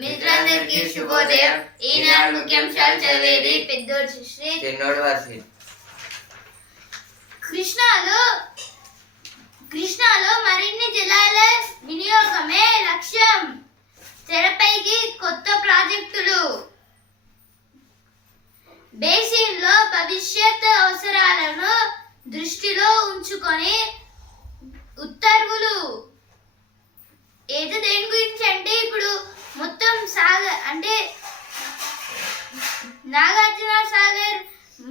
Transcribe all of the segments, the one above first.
మిత్రులందరికీ శుభోదయం ఈనాడు ముఖ్యాంశాలు చదివేది పెద్దోడు శ్రీ చిన్నోడు వాసి కృష్ణాలో కృష్ణాలో మరిన్ని జిల్లాల వినియోగమే లక్ష్యం తెరపైకి కొత్త ప్రాజెక్టులు బేసిన్లో భవిష్యత్ అవసరాలను దృష్టిలో ఉంచుకొని ఉత్తర్వులు ఏదో దేని గురించి అంటే ఇప్పుడు మొత్తం సాగర్ అంటే నాగార్జున సాగర్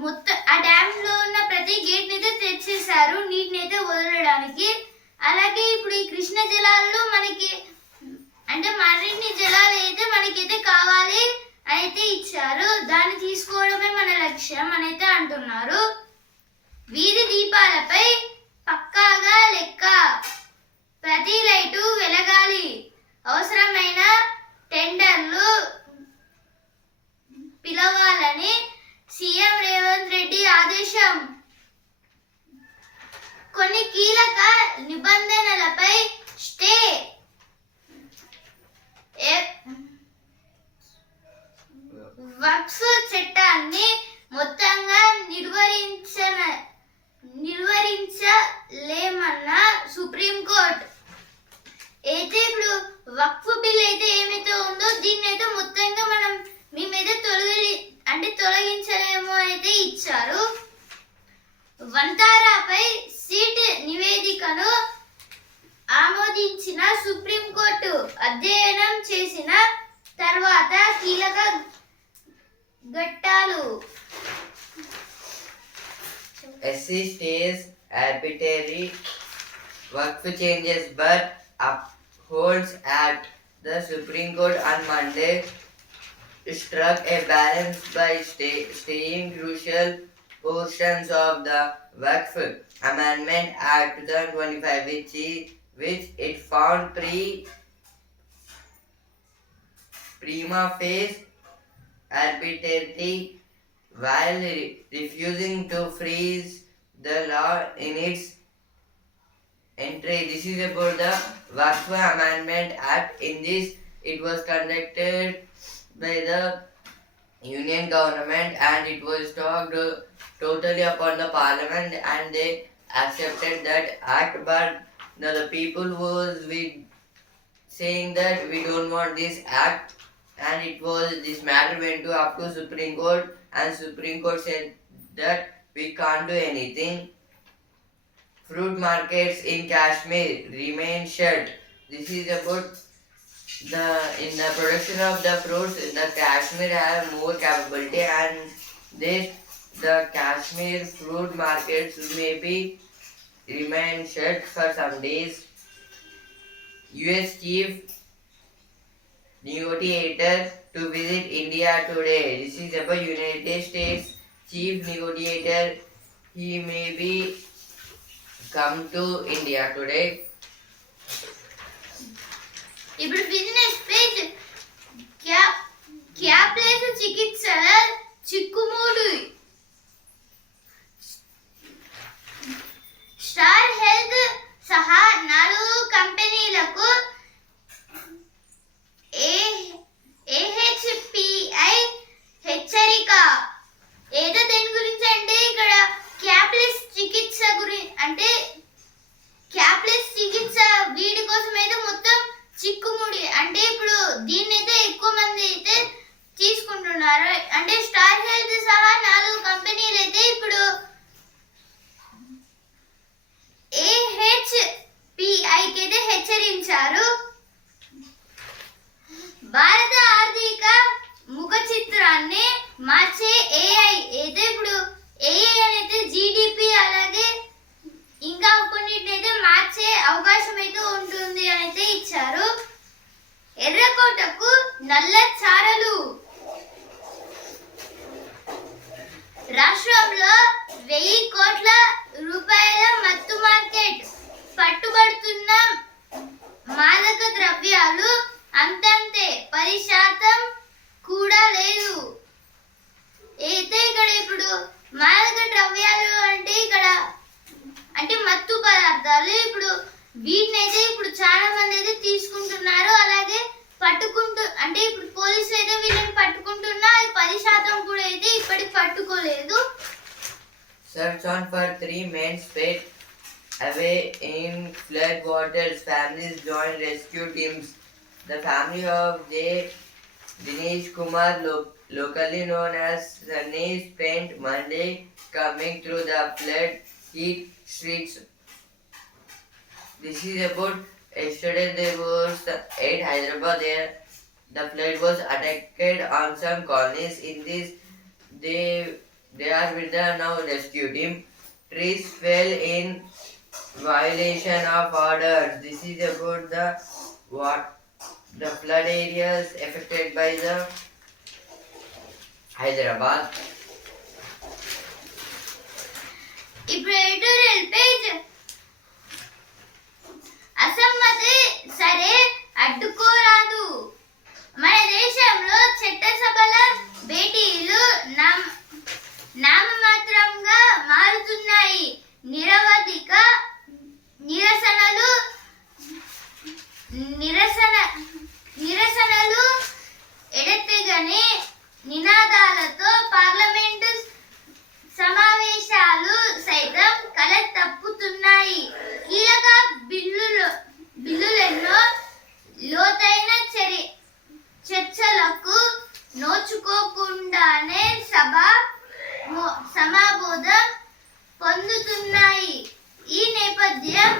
మొత్తం ఆ డ్యామ్ లో ఉన్న ప్రతి గేట్ అయితే తెచ్చేసారు నీటిని అయితే వదలడానికి అలాగే ఇప్పుడు ఈ కృష్ణ జలాల్లో మనకి అంటే మరిన్ని జలాలు అయితే మనకైతే కావాలి అయితే ఇచ్చారు దాన్ని తీసుకోవడమే మన లక్ష్యం అని అయితే అంటున్నారు వీధి దీపాలపై పక్కాగా లెక్క ప్రతి లైటు వెలగాలి అవసరమైన టెండర్లు పిలవాలని సీఎం రేవంత్ రెడ్డి ఆదేశం కొన్ని కీలక నిబంధనలపై స్టే వక్స్ చట్టాన్ని మొత్తంగా నిర్వహించన నిర్వహించలేమన్న సుప్రీంకోర్టు అయితే ఇప్పుడు వక్ఫ్ వంతారాపై సీట్ నివేదికను ఆమోదించిన సుప్రీంకోర్టు అధ్యయనం చేసిన తర్వాత కీలక ఘట్టాలు Holds at the supreme court on monday struck a balance by stay, staying crucial portions of the Waqf Amendment Act 2025, which, which it found pre prima facie arbitrary while re refusing to freeze the law in its entry. This is about the Waqf Amendment Act. In this, it was conducted by the union government and it was talked uh, totally upon the parliament and they accepted that act but now the people was with saying that we don't want this act and it was this matter went to up to supreme court and supreme court said that we can't do anything fruit markets in kashmir remain shut this is about the in the production of the fruits, the Kashmir have more capability and this the Kashmir fruit markets may be remain shut for some days. US chief negotiator to visit India today. This is about United States chief negotiator. He may be come to India today. E prefiro business espécie que a, que a presa o que será é, de comorui. Estar rede, sarra. అయితే మార్చే అవకాశం అయితే ఉంటుంది అని అయితే ఇచ్చారు ఎర్రకోటకు నల్ల చారలు రాష్ట్రంలో వెయ్యి కోట్ల రూపాయల మత్తు మార్కెట్ పట్టుబడుతున్న మాదక ద్రవ్యాలు అంతంతే పది శాతం కూడా లేదు అయితే ఇక్కడ ఇప్పుడు మాదక ద్రవ్యాలు అంటే ఇక్కడ అంటే మత్తు పదార్థాలు ఇప్పుడు వీటిని అయితే ఇప్పుడు చాలా మంది అయితే తీసుకుంటున్నారు అలాగే పట్టుకుంటూ అంటే ఇప్పుడు పోలీసులు అయితే వీళ్ళని పట్టుకుంటున్నా అది పది శాతం కూడా అయితే ఇప్పటికి పట్టుకోలేదు Search on for three men sped away in floodwaters. Families joined rescue teams. The family of J. Dinesh Kumar, lo- locally known as Sunny, spent Monday coming through the flood heat streets. This is about yesterday there was eight Hyderabad there. The flood was attacked on some colonies. In this, they they are with the now rescue team. Trees fell in violation of orders. This is about the what the flood areas affected by the Hyderabad. It పొందుతున్నాయి ఈ నేపథ్యం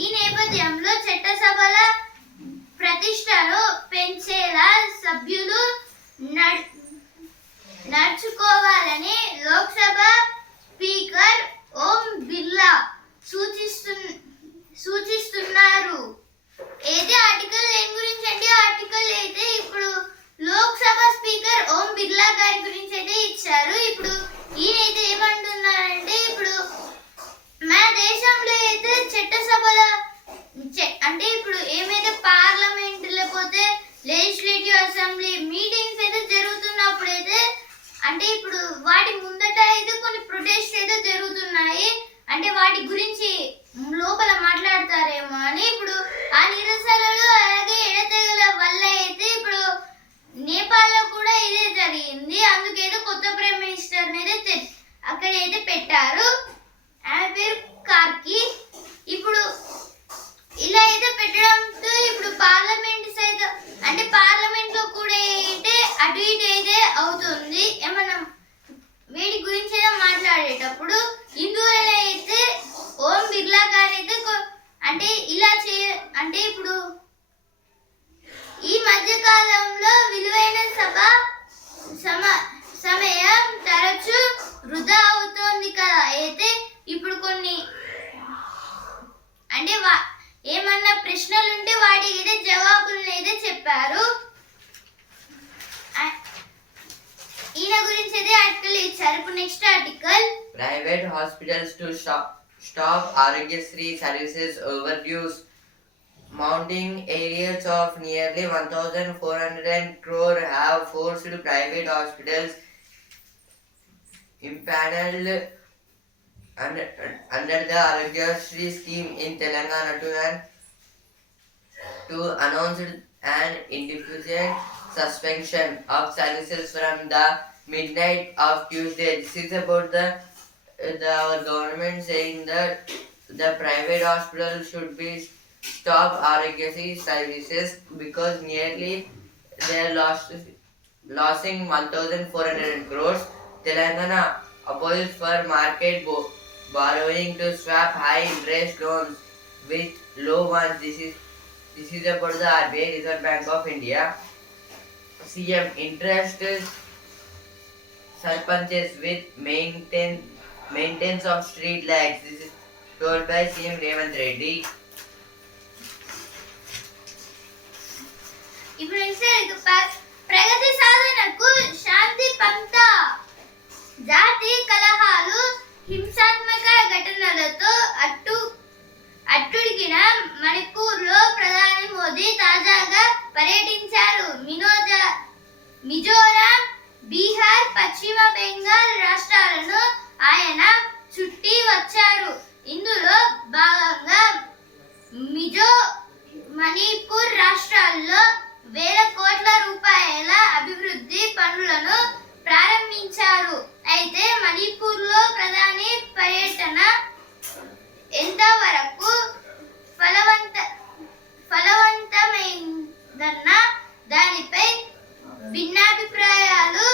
ఈ నేపథ్యంలో చట్టసభల ప్రతిష్టలు పెంచేలా సభ్యులు నడుచుకోవాలని Lok Sabha speaker Om Birla సూచిస్తు సూచిస్తున్నారు ఏదే ఆర్టికల్ దేని గురించి అంటే ఆర్టికల్ అయితే ఇప్పుడు లోక్సభ స్పీకర్ ఓం బిర్లా గారి గురించి అయితే ఇచ్చారు ఇప్పుడు ఈయనైతే ఏమంటున్నారంటే ఇప్పుడు మన దేశంలో అయితే చట్టసభల అంటే ఇప్పుడు ఏమైతే పార్లమెంట్ లేకపోతే లెజిస్లేటివ్ అసెంబ్లీ మీటింగ్స్ అయితే జరుగుతున్నప్పుడు అయితే అంటే ఇప్పుడు వాటి ముందట అయితే కొన్ని ప్రొటెస్ట్ అంటే ఏమన్నా ప్రశ్నలుంటే వాటికి జవాబులను అయితే చెప్పారు ఈయన గురించి అయితే ఆర్టికల్ ఇచ్చారు ఇప్పుడు next article private hospitals to stop Aarogyasri services over dues mounting areas of nearly 1,400 crore have forced private hospitals impaneled under, the Arogya scheme in Telangana to, an, to announce an indefinite suspension of services from the midnight of Tuesday. This is about the, the our government saying that the private hospital should be stop Arogya services because nearly they lost losing 1,400 crores. Telangana opposes for market bo- borrowing to swap high interest loans with low ones. This is this is about the RBI Reserve Bank of India. CM interest surpluses with maintain maintenance of street lights. This is told by CM Raymond Reddy. ఇప్పుడు ప్రగతి సాధనకు శాంతి పంత మిజోరాం బీహార్ పశ్చిమ బెంగాల్ రాష్ట్రాలను ఆయన చుట్టి వచ్చారు ఇందులో భాగంగా మిజో మణిపూర్ రాష్ట్రాల్లో వేల కోట్ల రూపాయల అభివృద్ధి పనులను ప్రారంభించారు అయితే మణిపూర్లో ప్రధాని పర్యటన ఎంతవరకు ఫలవంత ఫలవంతమైందన్న దానిపై భిన్నాభిప్రాయాలు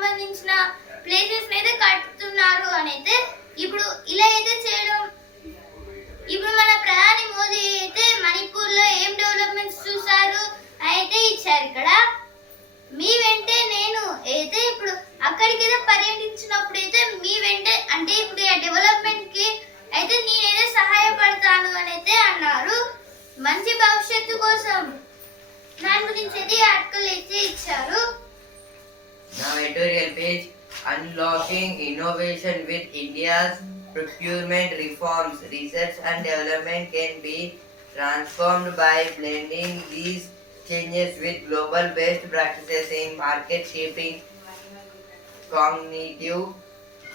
సంబంధించిన ప్లేసెస్ అయితే కట్టుతున్నారు అని అయితే ఇప్పుడు ఇలా అయితే చేయడం ఇప్పుడు మన ప్రధాని మోదీ అయితే మణిపూర్లో ఏం డెవలప్మెంట్స్ చూసారు అయితే ఇచ్చారు ఇక్కడ మీ వెంటే నేను అయితే ఇప్పుడు అక్కడికి అయితే పర్యటించినప్పుడు అయితే మీ వెంటే అంటే ఇప్పుడు ఆ డెవలప్మెంట్కి అయితే నేనేదో సహాయపడతాను అని అయితే అన్నారు మంచి భవిష్యత్తు కోసం దాని గురించి అయితే అటుకలు అయితే ఇచ్చారు Now editorial page Unlocking innovation with India's procurement reforms. Research and development can be transformed by blending these changes with global best practices in market shaping, cognitive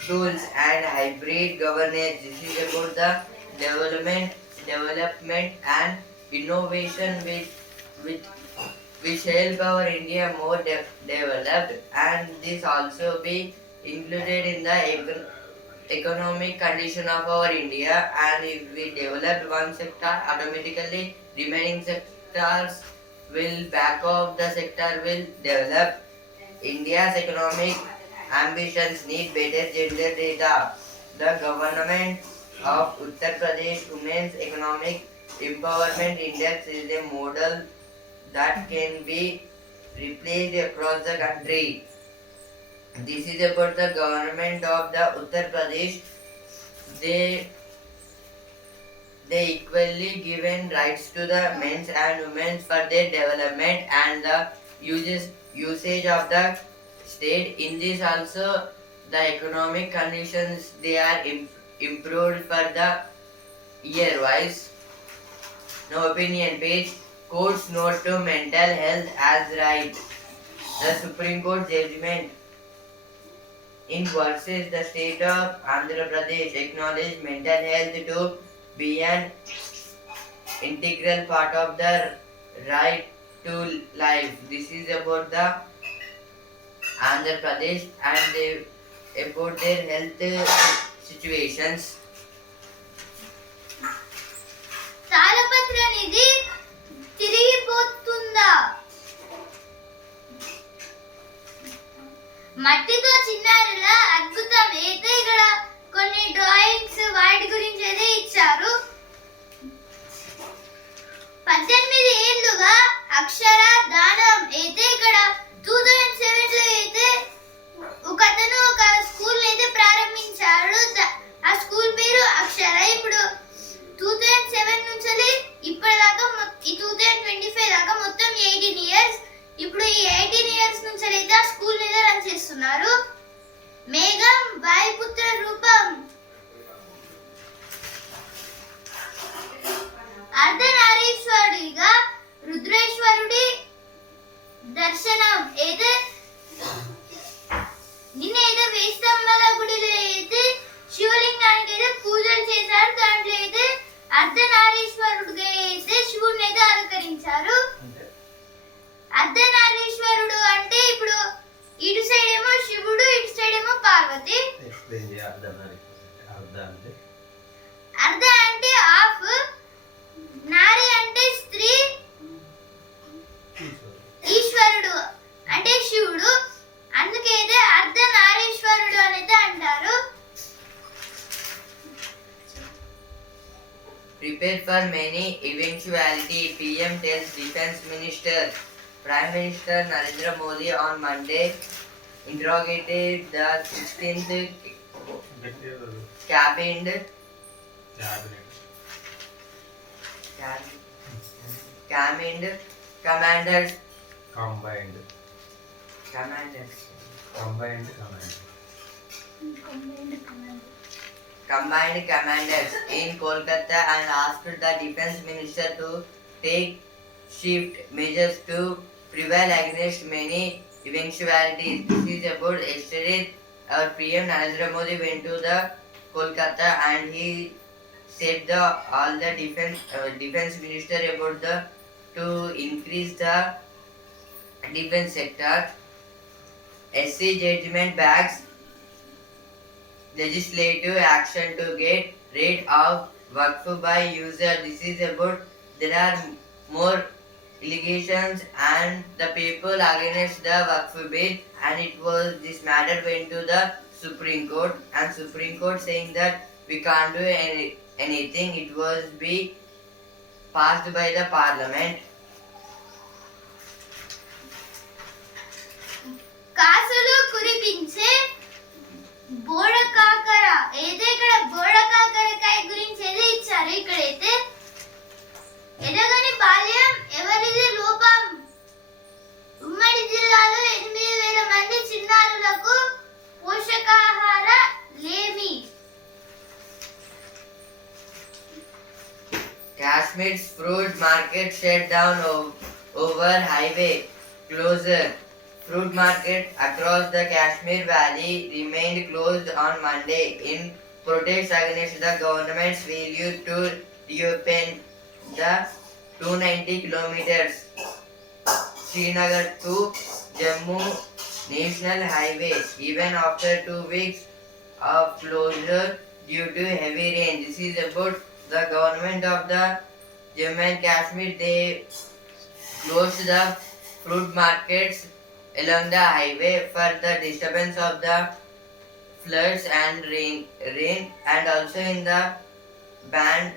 tools and hybrid governance. This is about the development, development and innovation with with which help our India more de- developed and this also be included in the econ- economic condition of our India and if we develop one sector automatically remaining sectors will back off the sector will develop. India's economic ambitions need better gender data. The government of Uttar Pradesh Women's Economic Empowerment Index is a model that can be replaced across the country. This is about the government of the Uttar Pradesh. They they equally given rights to the men's and women's for their development and the uses usage of the state. In this also the economic conditions they are imp improved for the year wise. No opinion page. Court's note to mental health as right. The Supreme Court judgment in versus the state of Andhra Pradesh acknowledged mental health to be an integral part of the right to life. This is about the Andhra Pradesh and they, about their health situations. ಸಾಲಪತ್ರ ನಿಧಿ ఉంటుందా మట్టితో చిన్నారుల అద్భుతం అయితే ఇక్కడ కొన్ని drawings వాటి గురించి అదే ఇచ్చారు పద్దెనిమిది ఏళ్ళుగా అక్షర దానం అయితే ఇక్కడ టూ థౌజండ్ సెవెన్ లో అయితే ఒక అతను ఒక స్కూల్ అయితే ప్రారంభించాడు ఆ స్కూల్ పేరు అక్షర ఇప్పుడు టూ థౌజండ్ సెవెన్ कर मैंने eventuality PM test defence minister prime minister Narendra Modi on Monday interrogated the sixteenth cabinet cabinet commanders combined commanders combined combined commanders in Kolkata and asked the defense minister to take swift measures to prevail against many eventualities. This is about yesterday. Our PM Narendra Modi went to the Kolkata and he said the all the defense uh, defense minister about the to increase the defense sector. SC judgment bags legislative action to get rid of work by user. This is about there are more allegations and the people against the work bill and it was this matter went to the Supreme Court and Supreme Court saying that we can't do any, anything. It was be passed by the parliament. కాసులు కురిపించే బోడ కాకర అయితే ఇక్కడ బోడ కాకరకాయ గురించి ఏదో ఇచ్చారు ఇక్కడైతే ఎదగని బాల్యం ఎవరిది లోపం ఉమ్మడి జిల్లాలో ఎనిమిది వేల మంది చిన్నారులకు పోషకాహార లేమి Kashmir's fruit market shut down over highway closure. Fruit markets across the Kashmir Valley remained closed on Monday in protest against the government's failure to reopen the 290 kilometers Srinagar to Jammu National Highway even after two weeks of closure due to heavy rain. This is about the government of the Jammu and Kashmir. They closed the fruit markets along the highway for the disturbance of the floods and rain, rain and also in the band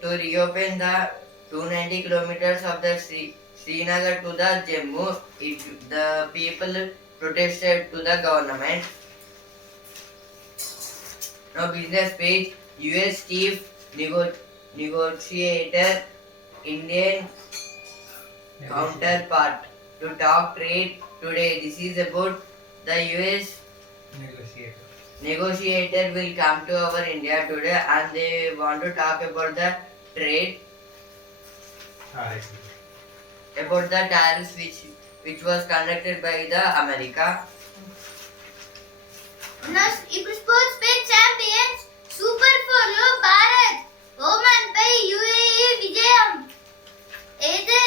to reopen the 290 kilometers of the Sri, Srinagar to the Jammu. It, the people protested to the government. Now business page, US chief nego- negotiator, Indian counterpart to talk trade today. This is about the US negotiator. Negotiator will come to our India today and they want to talk about the trade. Ah, about the tariffs which which was conducted by the America. sports में champions Super four Bharat Bharat Oman పై UAE విజయం ఏదే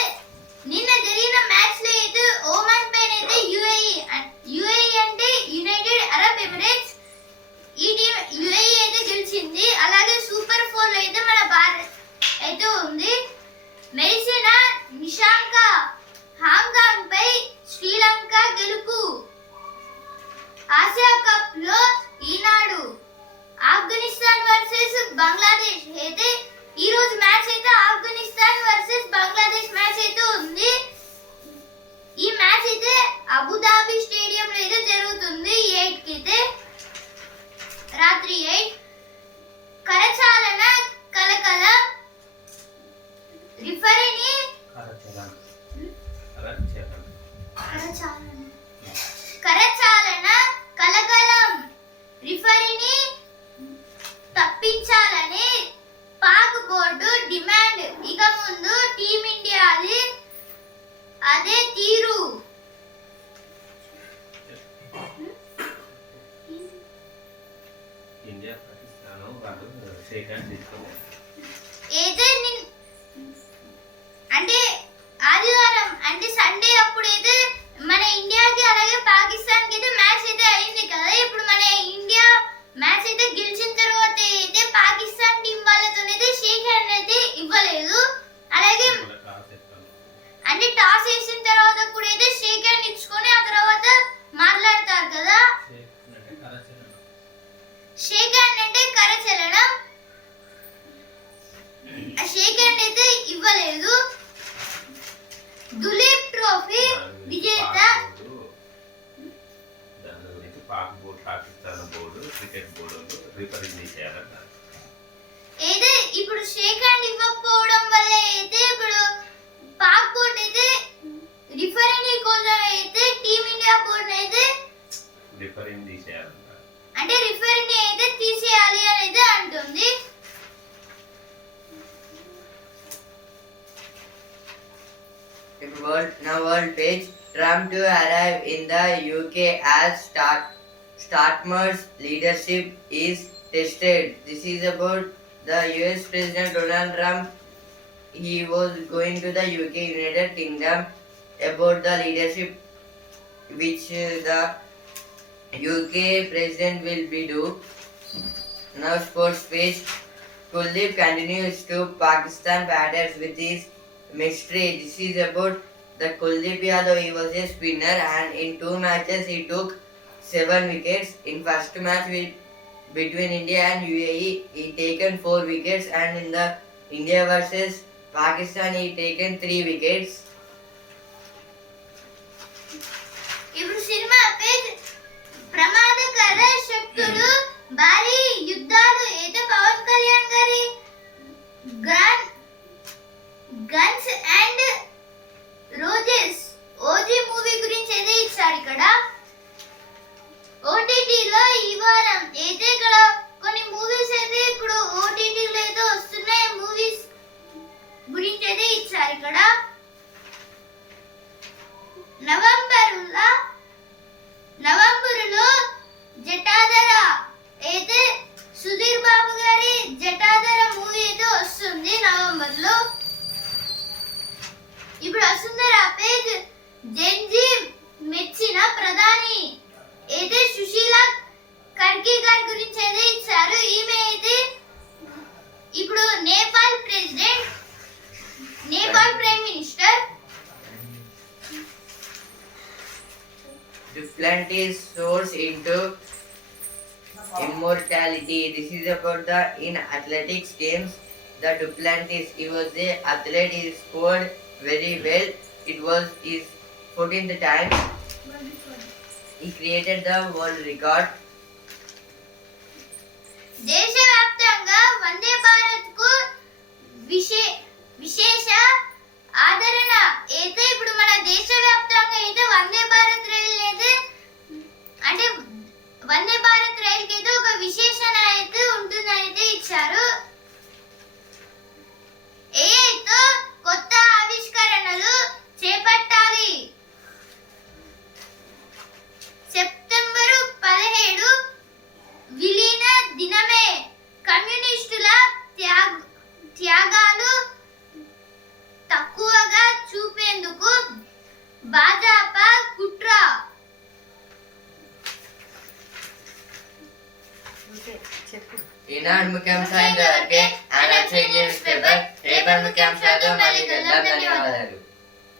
నిన్న జరిగిన match లో అయితే Oman పైన అయితే UAE UAE అంటే యునైటెడ్ అరబ్ ఎమిరేట్స్ ఈ టీం యుఏఈ అయితే గెలిచింది అలాగే సూపర్ ఫోర్ లో అయితే మన భారత్ అయితే ఉంది మెరిసినా నిశాంక హాంకాంగ్ పై శ్రీలంక గెలుపు ఆసియా కప్ లో ఈనాడు ఆఫ్ఘనిస్తాన్ వర్సెస్ బంగ్లాదేశ్ అయితే ఈ రోజు మ్యాచ్ జరుగుతుంది ఈ మ్యాచ్ అయితే అబుదాబి స్టేడియంలో అయితే జరుగుతుంది ఎయిట్కి అయితే రాత్రి ఎయిట్ కరచాలన కలకల రిఫరీని కరచాలన కలకలం రిఫరీని తప్పించాలని పాక్ బోర్డు డిమాండ్ ఇక ముందు okay as start, Startmer's leadership is tested. This is about the US President Donald Trump. He was going to the UK, United Kingdom about the leadership which uh, the UK President will be do. Now sports page. Kuldeep continues to Pakistan batters with his mystery. This is about the Kuldeep Yadav he was a spinner and in two matches he took seven wickets. In first match with, between India and UAE he taken four wickets and in the India versus Pakistan he taken three wickets. that is source into immortality. This is about the in athletics games. The Duplantis, he was the athlete. He scored very well. It was his 14th time. He created the world record. దేశవ్యాప్తంగా వందే భారత్కు విశే విశేష